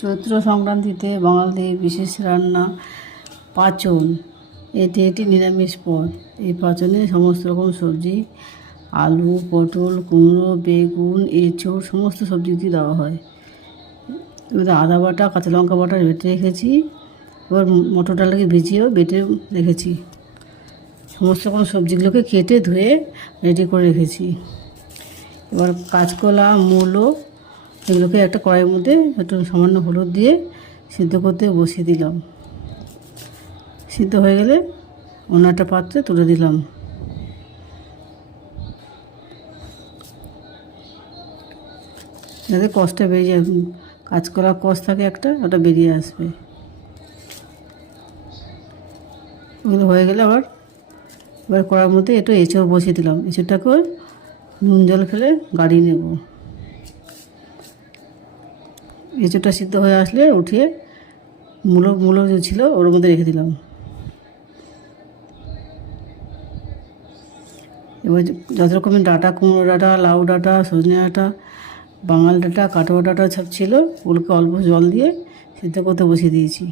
চৈত্র সংক্রান্তিতে বাঙালিদের বিশেষ রান্না পাঁচন। এটি একটি নিরামিষ পদ। এই পাঁচনে সমস্ত রকম সবজি, আলু, পটল, কুমড়ো, বেগুন, এঁচোড় সমস্ত সবজি দিয়ে দেওয়া হয়। এবার আদা বাটা, কাঁচা লঙ্কা বাটা বেটে রেখেছি। এবার মটর ডালকে ভিজিয়েও বেটে রেখেছি। সমস্ত রকম সবজিগুলোকে কেটে ধুয়ে রেডি করে রেখেছি। এবার কাঁচকলা, মূলো এগুলোকে একটা কড়াইয়ের মধ্যে একটু সামান্য হলুদ দিয়ে সিদ্ধ করতে বসিয়ে দিলাম। সিদ্ধ হয়ে গেলে অন্য একটা পাত্রে তুলে দিলাম। যাতে কষটা বেরিয়ে যায়, কাঁচকলার কষ থাকে একটা, ওটা বেরিয়ে আসবে। ওগুলো হয়ে গেলে এবার কড়ার মধ্যে একটু এঁচোড় বসিয়ে দিলাম। এঁচোড়টাকে নুন জল ফেলে গাড়িয়ে নেব। এঁচোড়টা সিদ্ধ হয়ে আসলে উঠিয়ে মূলো যে ছিল ওর মধ্যে রেখে দিলাম। এবার যত রকমের ডাঁটা, কুমড়ো ডাঁটা, লাউ ডাঁটা, সজনে ডাঁটা, বাঙাল ডাঁটা, কাটোয়া ডাঁটা সব ছিল, ওগুলোকে অল্প জল দিয়ে সিদ্ধ করতে বসিয়ে দিয়েছি।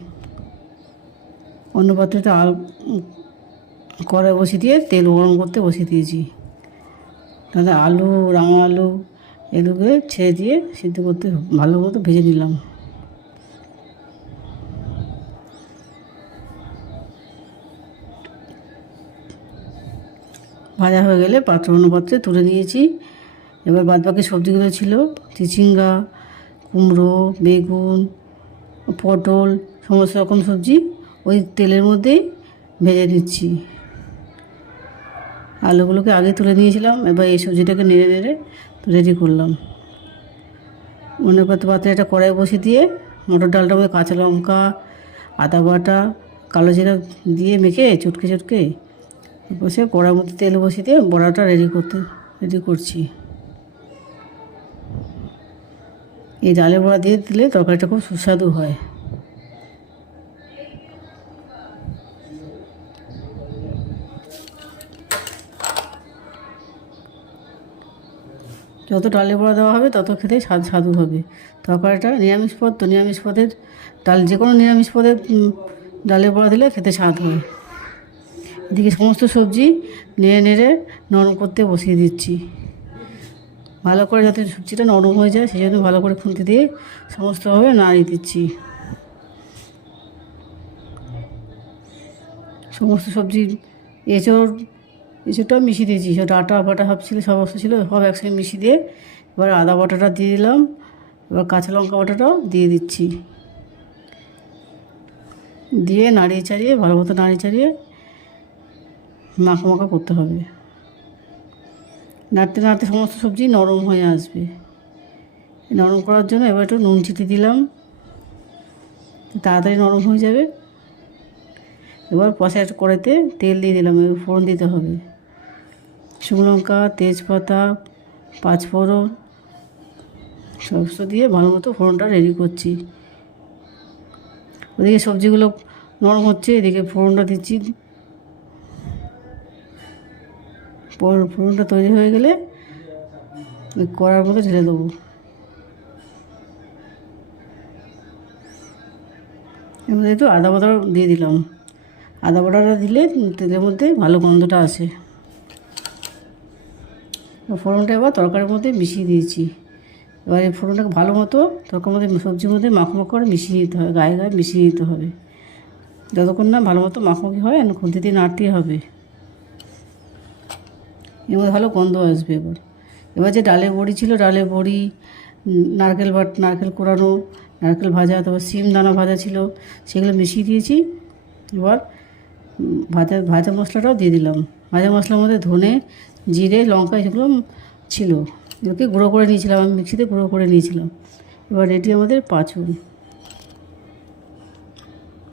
অন্য পাত্রটা কড়াই বসিয়ে দিয়ে তেল গরম করতে বসিয়ে দিয়েছি। তাহলে আলু, রাঙা আলু এগুলোকে ছেড়ে দিয়ে সিদ্ধ করতে ভালো মতো ভেজে নিলাম। ভাজা হয়ে গেলে অন্য পাত্রে তুলে নিয়েছি। এবার বাদবাকি সবজিগুলো ছিল চিচিঙ্গা, কুমড়ো, বেগুন, পটল সমস্ত রকম সবজি ওই তেলের মধ্যেই ভেজে নিচ্ছি। আলুগুলোকে আগে তুলে নিয়েছিলাম, এবার এই সবজিটাকে নেড়ে নেড়ে রেডি করলাম। অন্য পাত্রে একটা কড়াই বসিয়ে দিয়ে মটর ডালটা মধ্যে কাঁচা লঙ্কা, আদা বাটা, কালো জিরা দিয়ে মেখে চটকে বসে কড়ার মধ্যে তেল বসিয়ে দিয়ে বড়াটা রেডি করছি। এই ডালের বড়া দিয়ে দিলে তরকারিটা খুব সুস্বাদু হয়। যত ডালের বড়া দেওয়া হবে তত খেতে স্বাদু হবে। তরকারিটা নিরামিষ পদ তো, নিরামিষ পদের ডাল, যে কোনো নিরামিষ পদের ডালের বড়া দিলে খেতে স্বাদ হয়। এদিকে সমস্ত সবজি নেড়ে নেড়ে নরম করতে বসিয়ে দিচ্ছি। ভালো করে যাতে সবজিটা নরম হয়ে যায় সেই জন্য ভালো করে খুন্তি দিয়ে সমস্তভাবে নাড়িয়ে দিচ্ছি। সমস্ত সবজি এঁচোড়টাও মিশিয়ে দিয়েছি। সব ডাঁটা বাটা সব ছিল, সমস্ত ছিল, সব একসঙ্গে মিশিয়ে দিয়ে এবার আদা বাটাটা দিয়ে দিলাম। এবার কাঁচা লঙ্কা বাটাটাও দিয়ে দিচ্ছি। দিয়ে নাড়িয়ে চাড়িয়ে ভালো মতো মাখা করতে হবে। নাড়তে নাড়তে সমস্ত সবজি নরম হয়ে আসবে। নরম করার জন্য এবার একটু নুন ছিটিয়ে দিলাম, তাড়াতাড়ি নরম হয়ে যাবে। এবার পাশে একটা কড়াইতে তেল দিয়ে দিলাম। এবার ফোড়ন দিতে হবে। শুকনো লঙ্কা, তেজপাতা, পাঁচফোড়ন সমস্ত দিয়ে ভালো মতো ফোড়নটা রেডি করছি। ওদিকে সবজিগুলো নরম হচ্ছে, এদিকে ফোড়নটা দিচ্ছি। ফোড়নটা তৈরি হয়ে গেলে ওই কড়ার মধ্যে ঢেলে দেবো। এবার একটু আদা বাটা দিয়ে দিলাম। আদা বাটাটা দিলে তেলের মধ্যে ভালো গন্ধটা আসে। ফোড়নটা এবার তরকারির মধ্যে মিশিয়ে দিয়েছি। এবার এই ফোড়নটাকে ভালো মতো তরকারির মধ্যে, সবজির মধ্যে মাখামাখি করে মিশিয়ে নিতে হবে, গায়ে মিশিয়ে নিতে হবে। যতক্ষণ না ভালো মতো মাখামাখি হয় খুন্তি দিয়ে নাড়তেই হবে। এর মধ্যে ভালো গন্ধ আসবে। এবার যে ডালের বড়ি ছিল, ডালের বড়ি, নারকেল কোড়ানো, নারকেল ভাজা, তারপর শিম দানা ভাজা ছিল, সেগুলো মিশিয়ে দিয়েছি। এবার ভাজা মশলাটাও দিয়ে দিলাম। ভাজা মশলার মধ্যে ধনে, জিরে, লঙ্কা সেগুলো ছিল, এগুলোকে গুঁড়ো করে নিয়েছিলাম, আমি মিক্সিতে গুঁড়ো করে নিয়েছিলাম। এবার রেডি আমাদের পাঁচন।